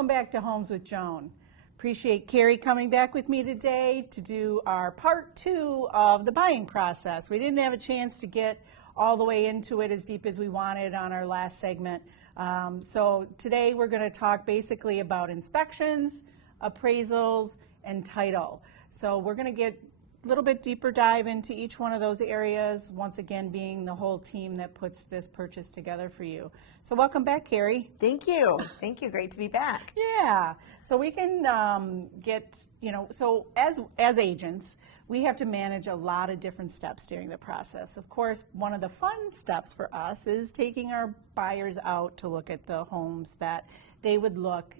Welcome back to Homes with Joan. Appreciate Keri coming back with me today to do our part 2 of the buying process. We didn't have a chance to get all the way into it as deep as we wanted on our last segment. So today we're going to talk basically about inspections, appraisals, and title. So we're going to get a little bit deeper dive into each one of those areas, once again being the whole team that puts this purchase together for you. So welcome back, Keri. Thank you. Thank you. Great to be back. Yeah. So we can get, so as agents, we have to manage a lot of different steps during the process. Of course, one of the fun steps for us is taking our buyers out to look at the homes that they would look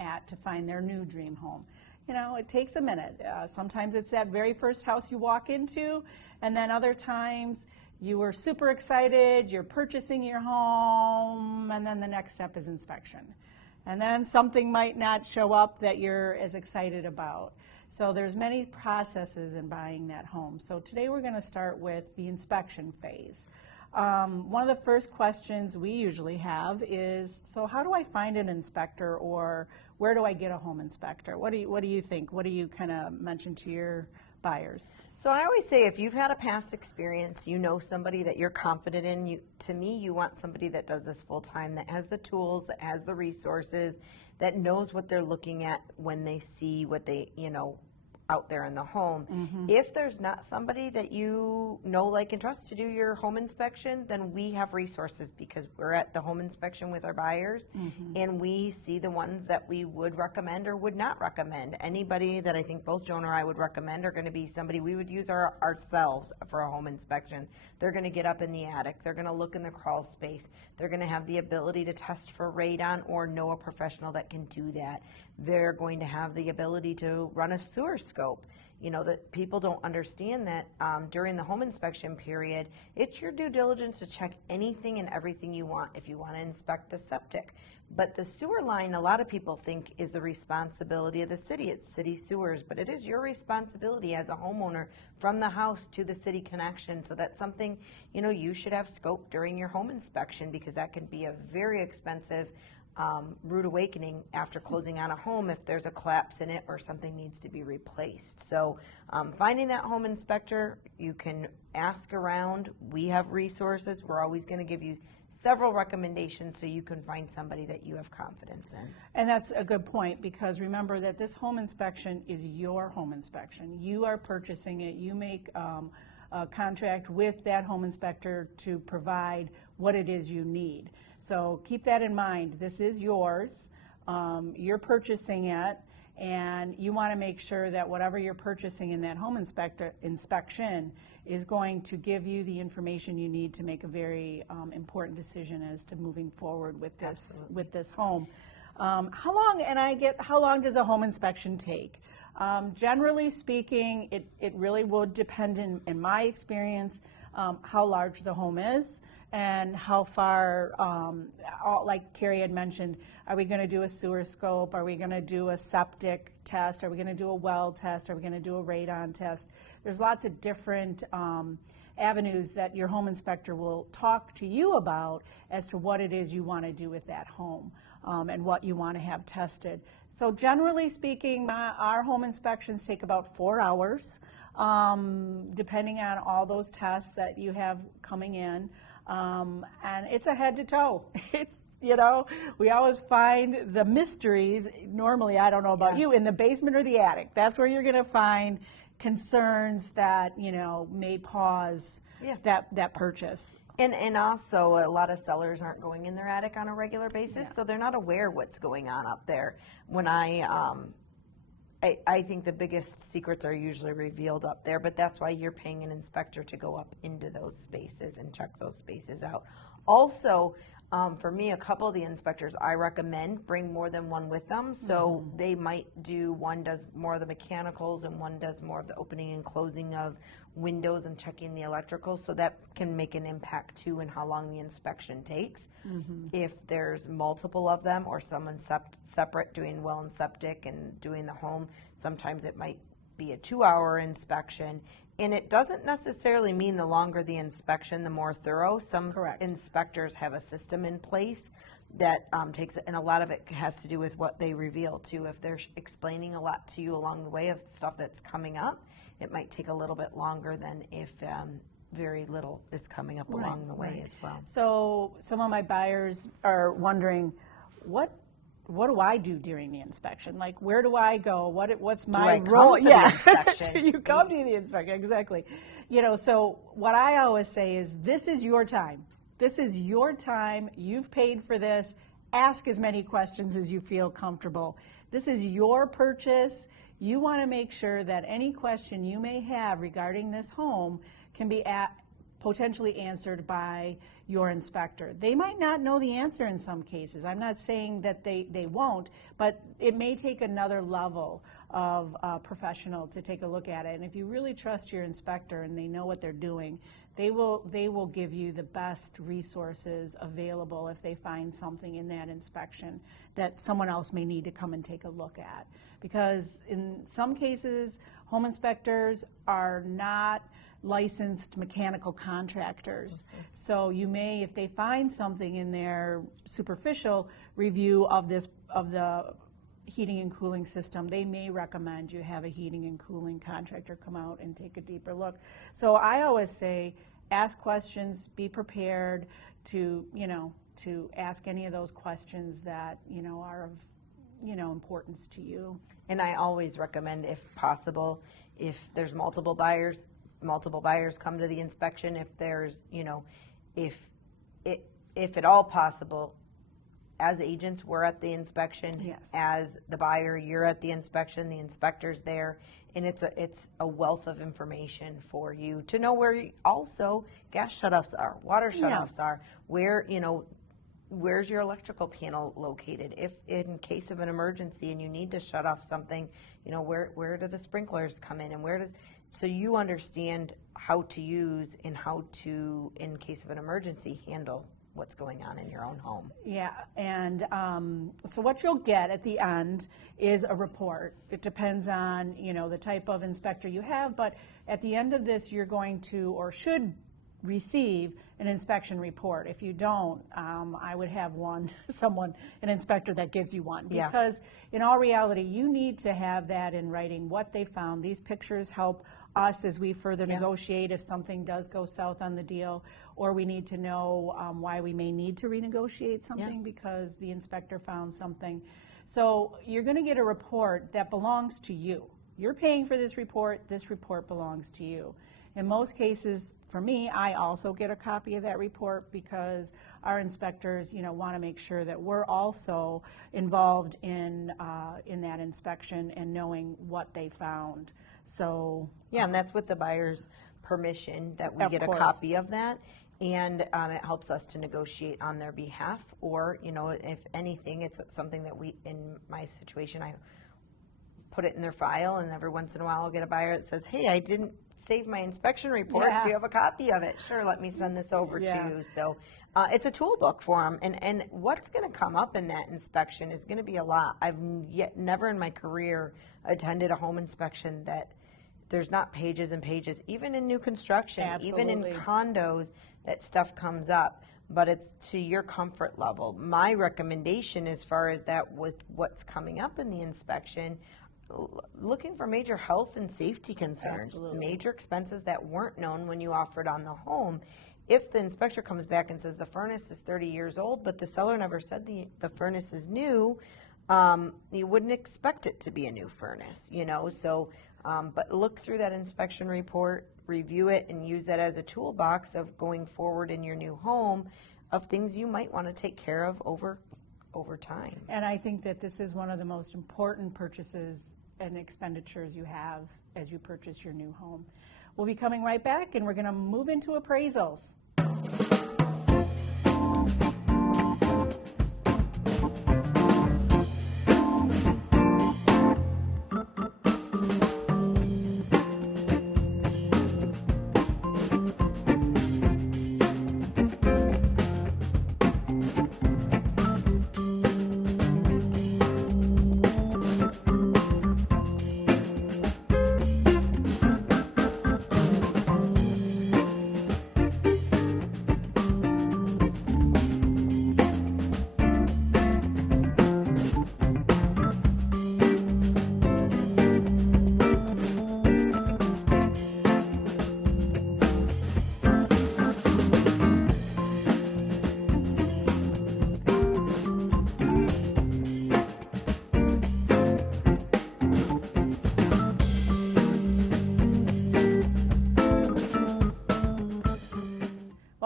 at to find their new dream home. It takes a minute. Sometimes it's that very first house you walk into, and then other times you were super excited, you're purchasing your home, and then the next step is inspection. And then something might not show up that you're as excited about. So there's many processes in buying that home. So today we're going to start with the inspection phase. One of the first questions we usually have is, so how do I find an inspector, or where do I get a home inspector? What do you think? What do you kind of mention to your buyers? So I always say, if you've had a past experience, you know somebody that you're confident in, to me, you want somebody that does this full time, that has the tools, that has the resources, that knows what they're looking at when they see what they, out there in the home. Mm-hmm. If there's not somebody that you know, like, and trust to do your home inspection, then we have resources, because we're at the home inspection with our buyers, mm-hmm. and we see the ones that we would recommend or would not recommend. Anybody that I think both Joan or I would recommend are going to be somebody we would use ourselves for a home inspection. They're going to get up in the attic. They're going to look in the crawl space. They're going to have the ability to test for radon or know a professional that can do that. They're going to have the ability to run a sewer scope. That people don't understand that during the home inspection period, it's your due diligence to check anything and everything you want. If you want to inspect the septic, but the sewer line, a lot of people think is the responsibility of the city. It's city sewers, but it is your responsibility as a homeowner from the house to the city connection. So that's something, you should have scoped during your home inspection, because that can be a very expensive rude awakening after closing on a home if there's a collapse in it or something needs to be replaced. So finding that home inspector, you can ask around. We have resources. We're always going to give you several recommendations so you can find somebody that you have confidence in. And that's a good point, because remember that this home inspection is your home inspection. You are purchasing it. You make a contract with that home inspector to provide what it is you need. So keep that in mind. This is yours. You're purchasing it, and you want to make sure that whatever you're purchasing in that home inspection is going to give you the information you need to make a very important decision as to moving forward with this home. How long does a home inspection take? Generally speaking, it really would depend, in my experience, how large the home is and how far, like Keri had mentioned, are we going to do a sewer scope? Are we going to do a septic test? Are we going to do a well test? Are we going to do a radon test? There's lots of different avenues that your home inspector will talk to you about as to what it is you want to do with that home and what you want to have tested. So generally speaking, our home inspections take about 4 hours, depending on all those tests that you have coming in. And it's a head to toe. It's, we always find the mysteries, normally, I don't know about you, in the basement or the attic. That's where you're going to find concerns that, may pause that purchase. And also, a lot of sellers aren't going in their attic on a regular basis, so they're not aware what's going on up there. When I think the biggest secrets are usually revealed up there, but that's why you're paying an inspector to go up into those spaces and check those spaces out. Also, for me, a couple of the inspectors I recommend bring more than one with them. So they might do, one does more of the mechanicals and one does more of the opening and closing of windows and checking the electrical. So that can make an impact too in how long the inspection takes. If there's multiple of them or someone separate doing well and septic and doing the home, sometimes it might be a 2-hour inspection. And it doesn't necessarily mean the longer the inspection, the more thorough. Some inspectors have a system in place that takes, and a lot of it has to do with what they reveal too. If they're explaining a lot to you along the way of stuff that's coming up, it might take a little bit longer than if very little is coming up along the way as well. So some of my buyers are wondering, what do I do during the inspection? Like, where do I go? What's my role? To the inspection? Do you come to the inspection? Exactly. You know, so what I always say is, this is your time. This is your time. You've paid for this. Ask as many questions as you feel comfortable. This is your purchase. You want to make sure that any question you may have regarding this home can be potentially answered by your inspector. They might not know the answer in some cases. I'm not saying that they won't, but it may take another level of professional to take a look at it. And if you really trust your inspector and they know what they're doing, they will give you the best resources available if they find something in that inspection that someone else may need to come and take a look at. Because in some cases, home inspectors are not licensed mechanical contractors. So you may, if they find something in their superficial review of the heating and cooling system, they may recommend you have a heating and cooling contractor come out and take a deeper look. So I always say, ask questions, be prepared to ask any of those questions that, are of, importance to you. And I always recommend, if possible, if there's multiple buyers come to the inspection. If there's, if at all possible, as agents, we're at the inspection. Yes. As the buyer, you're at the inspection. The inspector's there, and it's a wealth of information for you to know where also gas shutoffs are, water shutoffs are, where where's your electrical panel located? If in case of an emergency and you need to shut off something, where do the sprinklers come in, and so you understand how to use and how to, in case of an emergency, handle what's going on in your own home. Yeah, and so what you'll get at the end is a report. It depends on, the type of inspector you have, but at the end of this, you're going to, or should receive, an inspection report. If you don't, I would have an inspector that gives you one. Because in all reality, you need to have that in writing, what they found. These pictures help us as we further negotiate if something does go south on the deal, or we need to know why we may need to renegotiate something because the inspector found something. So you're going to get a report that belongs to you. You're paying for this report belongs to you. In most cases, for me, I also get a copy of that report because our inspectors, want to make sure that we're also involved in that inspection and knowing what they found. So and that's with the buyer's permission that we get a copy of that, and it helps us to negotiate on their behalf. Or if anything, it's something that in my situation, I put it in their file, and every once in a while I'll get a buyer that says, "Hey, I didn't save my inspection report. Do you have a copy of it?" Sure, let me send this over to you. So it's a tool book for them, and what's going to come up in that inspection is going to be a lot. I've never in my career attended a home inspection that there's not pages and pages, even in new construction, even in condos, that stuff comes up, but it's to your comfort level. My recommendation as far as that with what's coming up in the inspection, looking for major health and safety concerns, major expenses that weren't known when you offered on the home. If the inspector comes back and says the furnace is 30 years old, but the seller never said the furnace is new, you wouldn't expect it to be a new furnace, so but look through that inspection report, review it, and use that as a toolbox of going forward in your new home of things you might want to take care of over time. And I think that this is one of the most important purchases and expenditures you have as you purchase your new home. We'll be coming right back, and we're going to move into appraisals.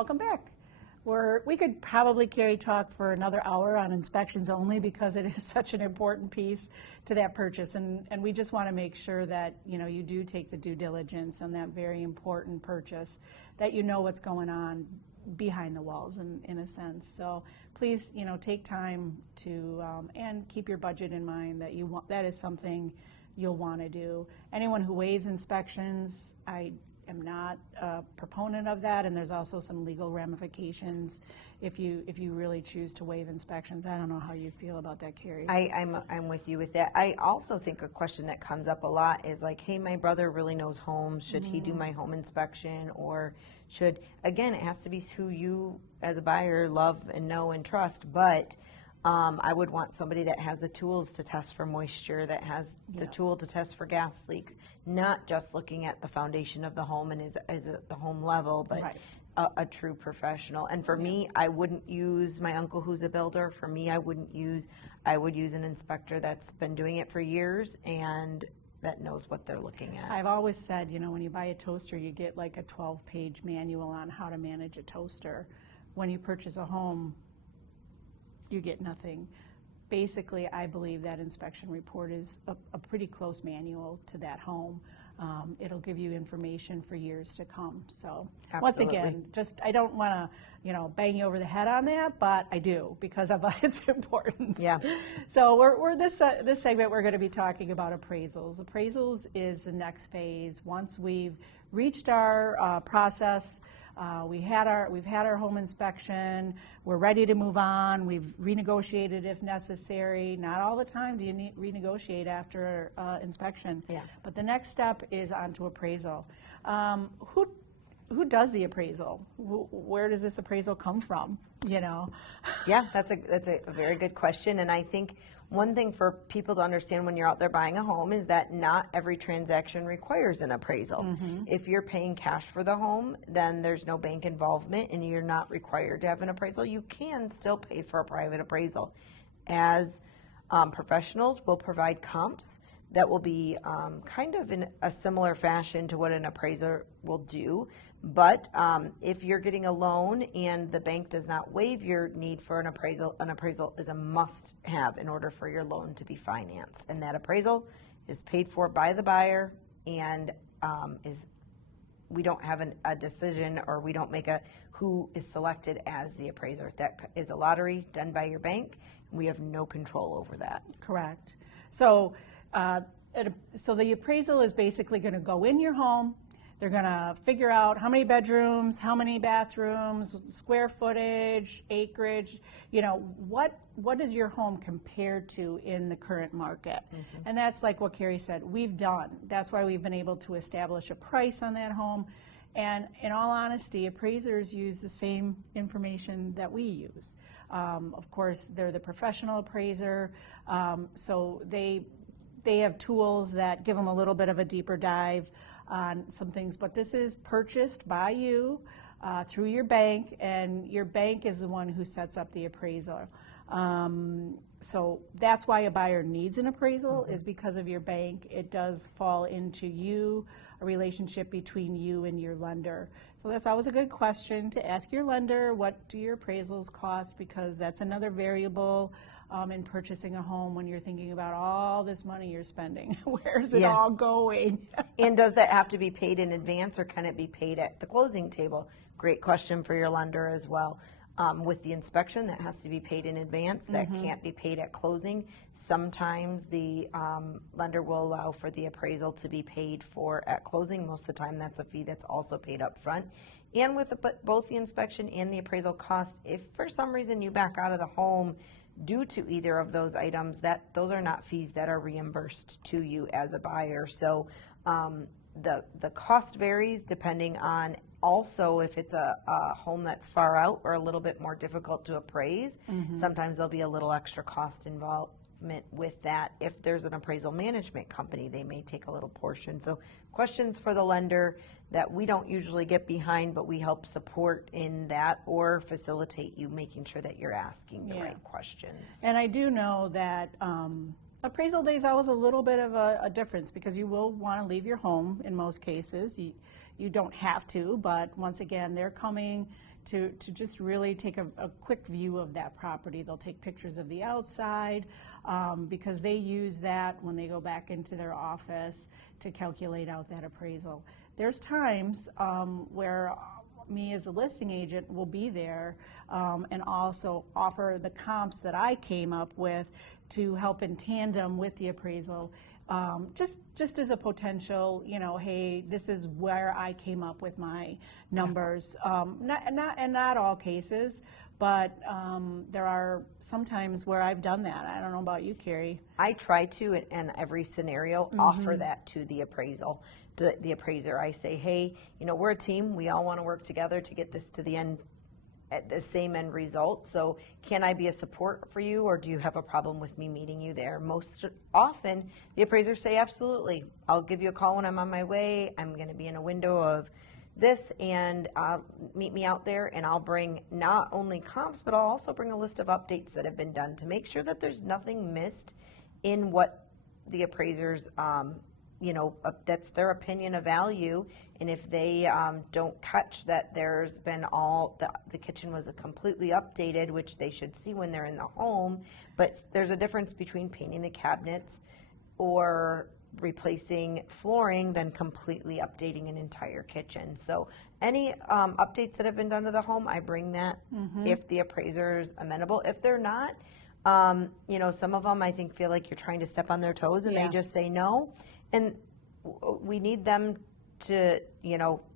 welcome back. We could probably, Keri, talk for another hour on inspections only because it is such an important piece to that purchase. And we just want to make sure that, you do take the due diligence on that very important purchase, that you know what's going on behind the walls in a sense. So please, take time to, and keep your budget in mind that is something you'll want to do. Anyone who waives inspections, I am not a proponent of that, and there's also some legal ramifications if you really choose to waive inspections. I don't know how you feel about that, Keri. I'm with you with that. I also think a question that comes up a lot is like, hey, my brother really knows homes. Should he do my home inspection, or again, it has to be who you as a buyer love and know and trust, but I would want somebody that has the tools to test for moisture, that has the tool to test for gas leaks, not just looking at the foundation of the home and is at the home level, but a true professional. And for me, I wouldn't use my uncle who's a builder. For me, I would use an inspector that's been doing it for years and that knows what they're looking at. I've always said, when you buy a toaster, you get like a 12-page manual on how to manage a toaster. When you purchase a home, you get nothing. Basically, I believe that inspection report is a pretty close manual to that home. It'll give you information for years to come. So once again, I don't want to, bang you over the head on that, but I do because of its importance. Yeah. So we're this segment we're going to be talking about appraisals. Appraisals is the next phase. Once we've reached our process, we've had our home inspection. We're ready to move on. We've renegotiated if necessary. Not all the time do you need renegotiate after inspection. Yeah. But the next step is onto appraisal. Who does the appraisal? Where does this appraisal come from? Yeah, that's a very good question, and I think one thing for people to understand when you're out there buying a home is that not every transaction requires an appraisal. If you're paying cash for the home, then there's no bank involvement and you're not required to have an appraisal. You can still pay for a private appraisal. As professionals, we'll provide comps that will be kind of in a similar fashion to what an appraiser will do. But if you're getting a loan and the bank does not waive your need for an appraisal is a must-have in order for your loan to be financed. And that appraisal is paid for by the buyer, and we don't have a decision, or we don't make who is selected as the appraiser. That is a lottery done by your bank. We have no control over that. Correct. So the appraisal is basically going to go in your home. They're going to figure out how many bedrooms, how many bathrooms, square footage, acreage, what is your home compared to in the current market? And that's like what Keri said, we've done. That's why we've been able to establish a price on that home. And in all honesty, appraisers use the same information that we use. Of course, they're the professional appraiser, so they have tools that give them a little bit of a deeper dive on some things, but this is purchased by you through your bank, and your bank is the one who sets up the appraisal. So that's why a buyer needs an appraisal, is because of your bank. It does fall into a relationship between you and your lender. So that's always a good question to ask your lender, what do your appraisals cost, because that's another variable in purchasing a home when you're thinking about all this money you're spending. Where's it all going? And does that have to be paid in advance, or can it be paid at the closing table? Great question for your lender as well. With the inspection, that has to be paid in advance. That can't be paid at closing. Sometimes the lender will allow for the appraisal to be paid for at closing. Most of the time, that's a fee that's also paid up front. And with both the inspection and the appraisal cost, if for some reason you back out of the home due to either of those items, those are not fees that are reimbursed to you as a buyer. So the cost varies depending on also if it's a home that's far out or a little bit more difficult to appraise. Sometimes there'll be a little extra cost involvement with that. If there's an appraisal management company, they may take a little portion. So questions for the lender that we don't usually get behind, but we help support in that or facilitate you making sure that you're asking the right questions. And I do know that appraisal day is always a little bit of a difference, because you will want to leave your home in most cases. You don't have to, but once again, they're coming to just really take a quick view of that property. They'll take pictures of the outside because they use that when they go back into their office to calculate out that appraisal. There's times where me as a listing agent will be there and also offer the comps that I came up with to help in tandem with the appraisal. Just as a potential, hey, this is where I came up with my numbers. Not all cases, but there are some times where I've done that. I don't know about you, Keri. I try to, in every scenario, offer that to the appraisal, to the appraiser. I say, hey, we're a team. We all want to work together to get this to the end, at the same end result. So can I be a support for you, or do you have a problem with me meeting you there? Most often, the appraisers say, absolutely. I'll give you a call when I'm on my way. I'm going to be in a window of this, and meet me out there, and I'll bring not only comps, but I'll also bring a list of updates that have been done to make sure that there's nothing missed in what the appraisers, that's their opinion of value. And if they don't catch that there's been the kitchen was completely updated, which they should see when they're in the home, but there's a difference between painting the cabinets or replacing flooring than completely updating an entire kitchen. So any updates that have been done to the home, I bring that if the appraiser's amenable. If they're not, some of them I think feel like you're trying to step on their toes, and they just say no. And we need them to,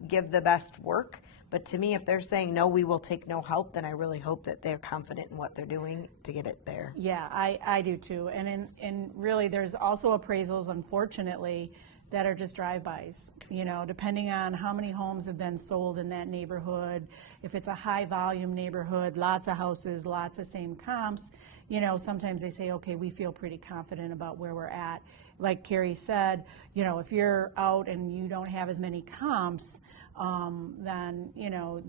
give the best work. But to me, if they're saying no, we will take no help, then I really hope that they're confident in what they're doing to get it there. Yeah, I do too. And really, there's also appraisals, unfortunately, that are just drive-bys. Depending on how many homes have been sold in that neighborhood. If it's a high-volume neighborhood, lots of houses, lots of same comps, sometimes they say, okay, we feel pretty confident about where we're at. Like Keri said, if you're out and you don't have as many comps, then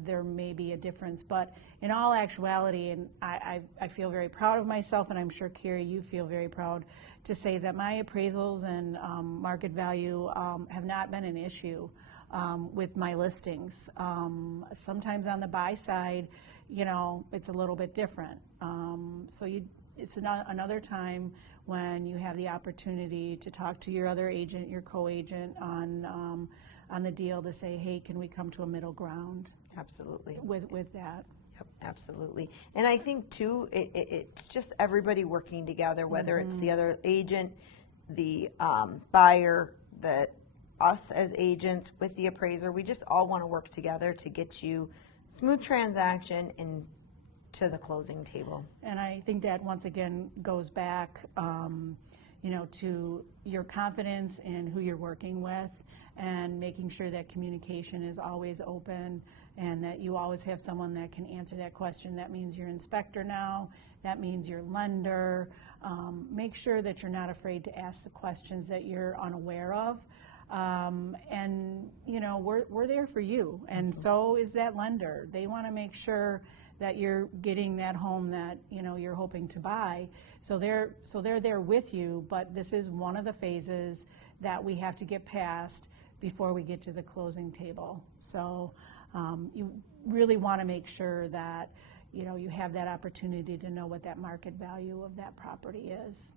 there may be a difference. But in all actuality, and I feel very proud of myself, and I'm sure, Keri, you feel very proud to say that my appraisals and market value have not been an issue with my listings. Sometimes on the buy side, it's a little bit different. It's another time when you have the opportunity to talk to your other agent, your co-agent on the deal, to say, hey, can we come to a middle ground? Absolutely. With that. Yep, absolutely. And I think too, it's just everybody working together, whether it's the other agent, the buyer, us as agents with the appraiser. We just all want to work together to get you smooth transaction and to the closing table. And I think that once again goes back, to your confidence in who you're working with, and making sure that communication is always open, and that you always have someone that can answer that question. That means your inspector now, that means your lender. Make sure that you're not afraid to ask the questions that you're unaware of. And we're there for you, and so is that lender. They want to make sure that you're getting that home that you're hoping to buy. So they're there with you, but this is one of the phases that we have to get past before we get to the closing table. So you really want to make sure that you have that opportunity to know what that market value of that property is.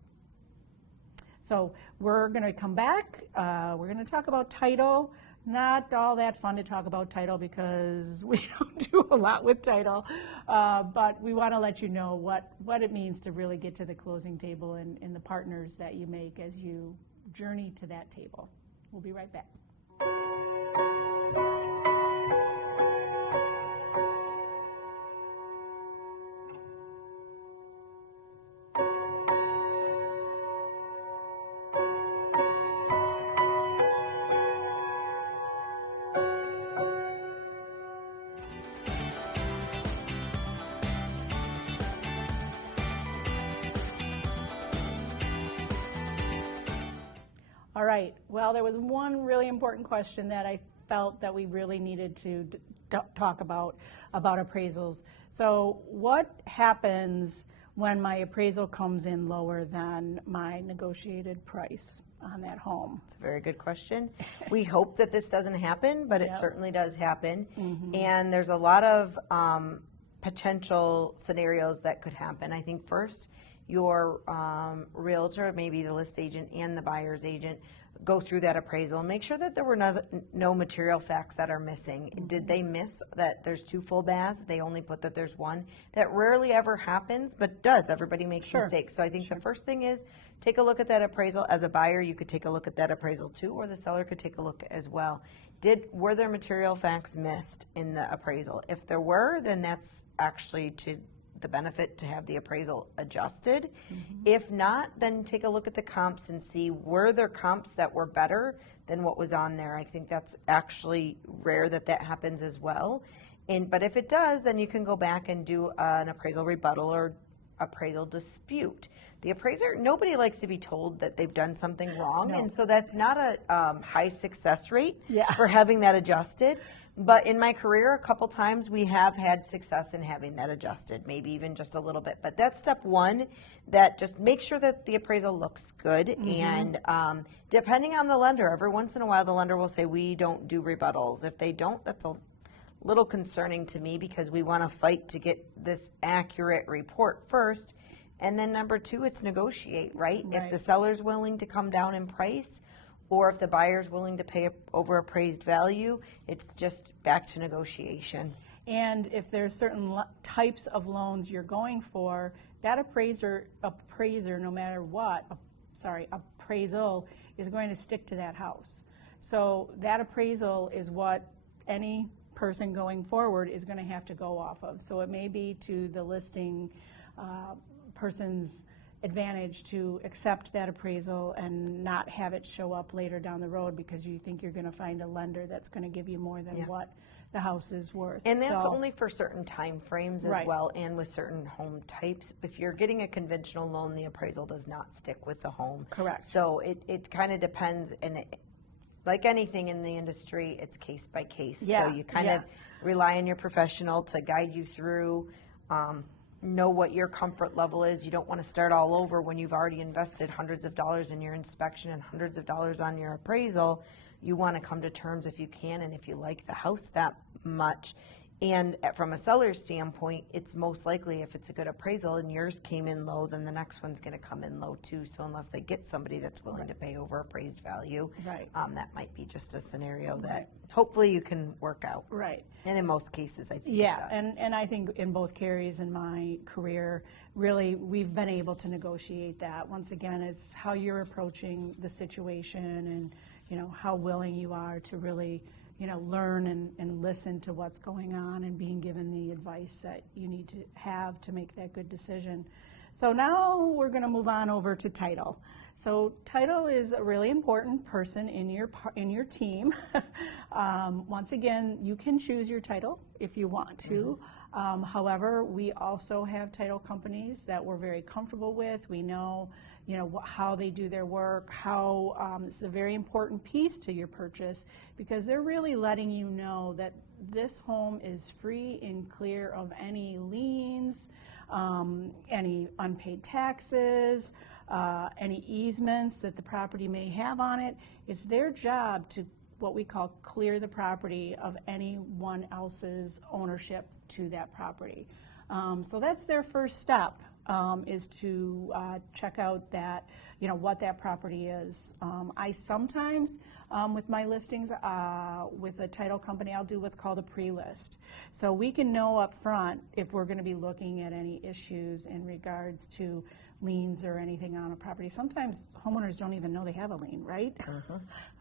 So we're going to come back. We're going to talk about title. Not all that fun to talk about title because we don't do a lot with title, but we want to let you know what it means to really get to the closing table and the partners that you make as you journey to that table. We'll be right back. All right, well, there was one really important question that I felt that we really needed to talk about appraisals. So what happens when my appraisal comes in lower than my negotiated price? on that home? It's a very good question. We hope that this doesn't happen, but it Yep. certainly does happen. And there's a lot of potential scenarios that could happen. I think first, your realtor, maybe the list agent and the buyer's agent, go through that appraisal and make sure that there were no material facts that are missing. Did they miss that there's 2 full baths? They only put that there's 1. That rarely ever happens, but does. Everybody makes Sure. mistakes. So I think the first thing is take a look at that appraisal. As a buyer, you could take a look at that appraisal too, or the seller could take a look as well. Were there material facts missed in the appraisal? If there were, then that's actually to the benefit to have the appraisal adjusted. If not, then take a look at the comps and see, were there comps that were better than what was on there? I think that's actually rare that happens as well. But if it does, then you can go back and do an appraisal rebuttal or appraisal dispute. The appraiser, nobody likes to be told that they've done something wrong, No. and so that's not a high success rate Yeah. for having that adjusted. But in my career, a couple times we have had success in having that adjusted, maybe even just a little bit. But that's step one, that just make sure that the appraisal looks good. And depending on the lender, every once in a while the lender will say, we don't do rebuttals. If they don't, that's a little concerning to me, because we want to fight to get this accurate report first. And then number two, it's negotiate, right? If the seller's willing to come down in price, or if the buyer's willing to pay over appraised value, it's just back to negotiation. And if there's certain types of loans you're going for, that appraiser, no matter what, appraisal is going to stick to that house. So that appraisal is what any person going forward is going to have to go off of. So it may be to the listing person's advantage to accept that appraisal and not have it show up later down the road because you think you're going to find a lender that's going to give you more than what the house is worth. And that's only for certain time frames as Right. well, and with certain home types. If you're getting a conventional loan, the appraisal does not stick with the home. Correct. So it kind of depends, and like anything in the industry, it's case by case. Yeah, So you kind of rely on your professional to guide you through, know what your comfort level is. You don't want to start all over when you've already invested hundreds of dollars in your inspection and hundreds of dollars on your appraisal. You want to come to terms if you can, and if you like the house that much. And from a seller's standpoint, it's most likely, if it's a good appraisal and yours came in low, then the next one's going to come in low too. So unless they get somebody that's willing to pay over appraised value, that might be just a scenario that hopefully you can work out. Right. And in most cases, I think it Yeah, does. and I think in both Keri's and my career, really, we've been able to negotiate that. Once again, it's how you're approaching the situation and, how willing you are to really, learn and listen to what's going on and being given the advice that you need to have to make that good decision. So now we're going to move on over to title. So title is a really important person in your team. Once again, you can choose your title if you want to. However, we also have title companies that we're very comfortable with. We know, how they do their work, how it's a very important piece to your purchase, because they're really letting you know that this home is free and clear of any liens, any unpaid taxes, any easements that the property may have on it. It's their job to what we call clear the property of anyone else's ownership to that property. So that's their first step, is to check out that, what that property is. I sometimes, with my listings, with a title company, I'll do what's called a pre-list. So we can know up front if we're going to be looking at any issues in regards to liens or anything on a property. Sometimes homeowners don't even know they have a lien, right?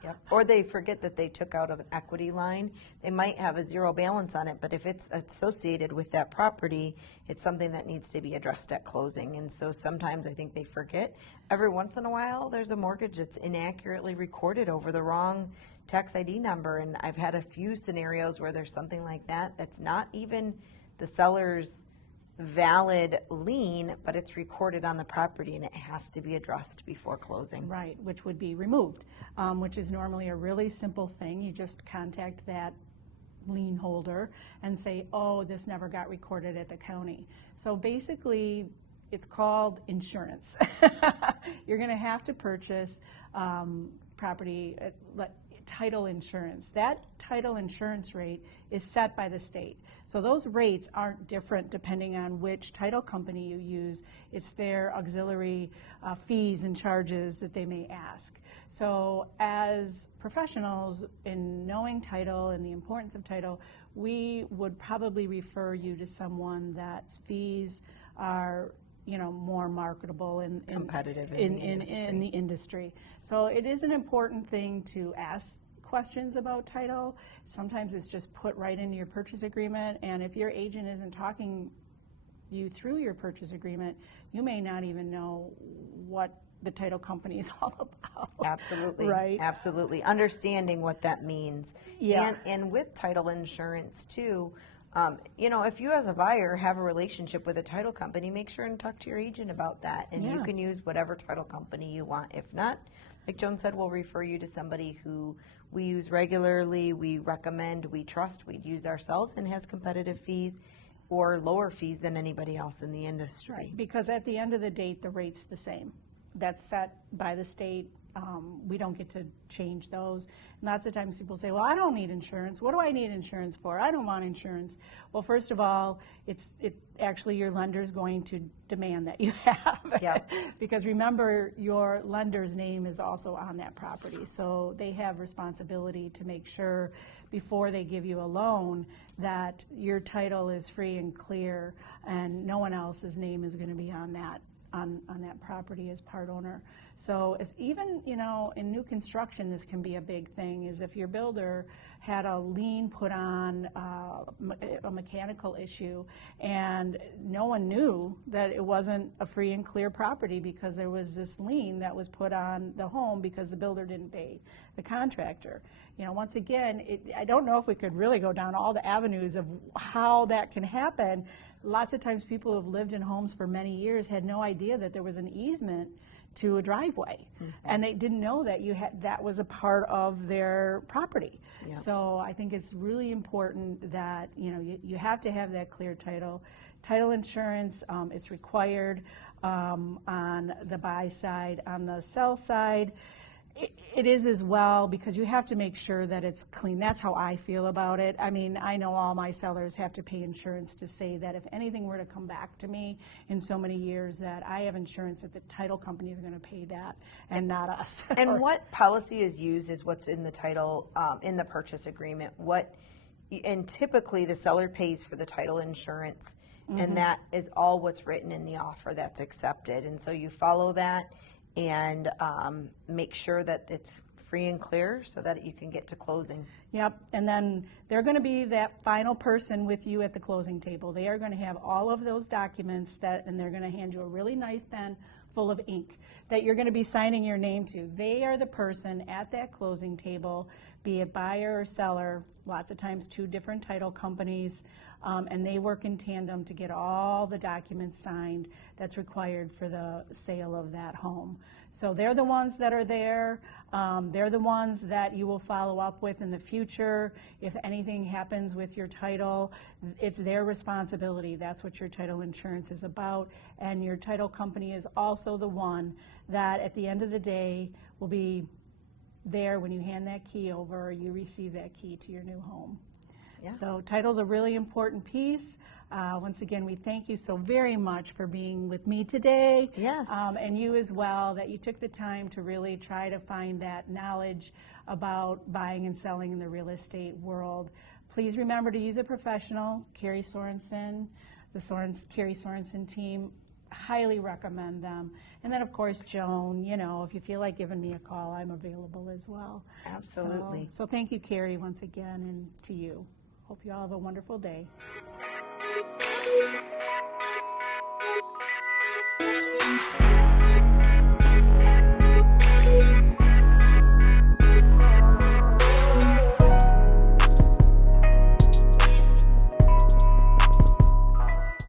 Yep. Or they forget that they took out of an equity line. They might have a zero balance on it, but if it's associated with that property, it's something that needs to be addressed at closing. And so sometimes I think they forget. Every once in a while, there's a mortgage that's inaccurately recorded over the wrong tax ID number. And I've had a few scenarios where there's something like that that's not even the seller's valid lien, but it's recorded on the property and it has to be addressed before closing. Right, which would be removed, which is normally a really simple thing. You just contact that lien holder and say, oh, this never got recorded at the county. So basically, it's called insurance. You're going to have to purchase property title insurance. That title insurance rate is set by the state. So those rates aren't different depending on which title company you use. It's their auxiliary fees and charges that they may ask. So as professionals in knowing title and the importance of title, we would probably refer you to someone that's fees are more marketable and competitive in the industry. So it is an important thing to ask questions about title. Sometimes it's just put right into your purchase agreement, and if your agent isn't talking you through your purchase agreement, you may not even know what the title company is all about. Absolutely. Right. Absolutely. Understanding what that means. Yeah. And with title insurance too, if you as a buyer have a relationship with a title company, make sure and talk to your agent about that. And you can use whatever title company you want. If not, like Joan said, we'll refer you to somebody who we use regularly, we recommend, we trust, we'd use ourselves, and has competitive fees or lower fees than anybody else in the industry. Right. Because at the end of the day, the rate's the same. That's set by the state. We don't get to change those. And lots of times people say, well, I don't need insurance. What do I need insurance for? I don't want insurance. Well, first of all, it's actually your lender's going to demand that you have. Yeah. Because remember, your lender's name is also on that property. So they have responsibility to make sure before they give you a loan that your title is free and clear and no one else's name is going to be on that property as part owner. So as even, in new construction, this can be a big thing, is if your builder had a lien put on a mechanical issue and no one knew that it wasn't a free and clear property because there was this lien that was put on the home because the builder didn't pay the contractor. Once again, I don't know if we could really go down all the avenues of how that can happen. Lots of times people who have lived in homes for many years had no idea that there was an easement to a driveway, and they didn't know that that was a part of their property. Yeah. So I think it's really important that you have to have that clear title. Title insurance, it's required on the buy side. On the sell side, it is as well, because you have to make sure that it's clean. That's how I feel about it. I mean, I know all my sellers have to pay insurance to say that if anything were to come back to me in so many years, that I have insurance that the title company is going to pay that and not us. And what policy is used is what's in the title, in the purchase agreement. And typically the seller pays for the title insurance, and that is all what's written in the offer that's accepted. And so you follow that and make sure that it's free and clear so that you can get to closing. Yep, and then they're going to be that final person with you at the closing table. They are going to have all of those documents and they're going to hand you a really nice pen full of ink that you're going to be signing your name to. They are the person at that closing table, be it buyer or seller, lots of times two different title companies, and they work in tandem to get all the documents signed that's required for the sale of that home. So they're the ones that are there. They're the ones that you will follow up with in the future. If anything happens with your title, it's their responsibility. That's what your title insurance is about. And your title company is also the one that at the end of the day will be there when you hand that key over or you receive that key to your new home. Yeah. So title's a really important piece. Once again, we thank you so very much for being with me today. Yes. And you as well, that you took the time to really try to find that knowledge about buying and selling in the real estate world. Please remember to use a professional. Keri Sorenson, the Keri Sorenson team, highly recommend them. And then, of course, Joan, if you feel like giving me a call, I'm available as well. Absolutely. So thank you, Keri, once again, and to you. Hope you all have a wonderful day.